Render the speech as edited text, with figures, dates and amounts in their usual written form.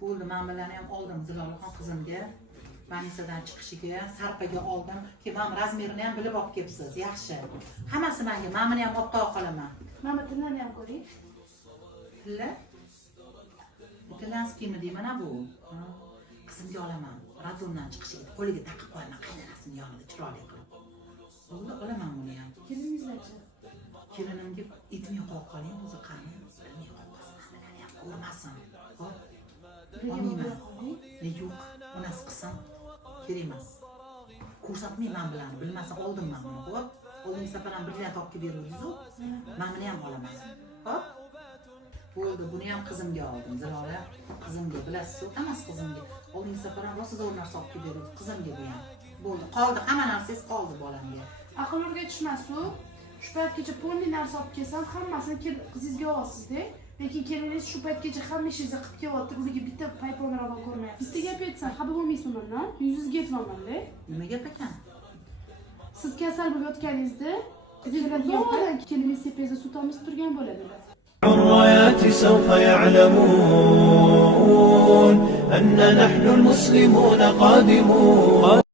Bo'ldi, men bilan ham oldim Zilolaxon qizimga. Manisadan chiqishiga, sarpaga oldim. Keyin men razmerini ham bilib olib kelibsiz. Yaxshi. Hammasi menga, men buni ham olib qo'ya qolaman. Mana tillarni ham ko'ring. Tilla? Italianskiymi deyman bu? Qizimga olaman. Radondan chiqishiga qo'liga taqib qo'yaman qaynonasining yonida chiroyli qilib. Bo'ldi, olaman buni ham. Keliningizlarchi? Kelinimga itmay qo'yib qoling, o'zi qani. Bilmay qo'ymasin, meni ham ko'rmasin. Hop. Olmayman. Yo'q, onasi qilsin. Kerak emas. Ko'rsatmayman bilan, bilmasa oldim men buni, xo'p? Oldingi safar ham brilliant olib berdingiz-ku. Men buni ham olaman. Hop? Bo'ldi, buni ham qizimga oldim. Zilola qizimga, bilasiz-ku, hammasi qizimga. Oldingi safar ham rosa zo'r narsa olib berdim qizimga bu ham. Bo'ldi, qoldi, hamma narsangiz qoldi bolamga. Aql o'rgatishmas-ku. Shu paytgacha polni narsa olib kelsam, hammasini qizingizga olasiz-da. Lekin keliningiz shu paytgacha hamma ishingizni qilib kelyapti, ularga bitta payponaroq ko'rmayapsiz. Bizga gap aytsa, xabar bo'lmaysiz mendan. Yuzingizga aytmayman-da. Nima gap ekan? Siz kasal bo'lib yotganingizda, qizingizga keliningiz sepangizda suv tomizib turgan bo'ladilar. الرايات سوف يعلمون أن نحن المسلمون قادمون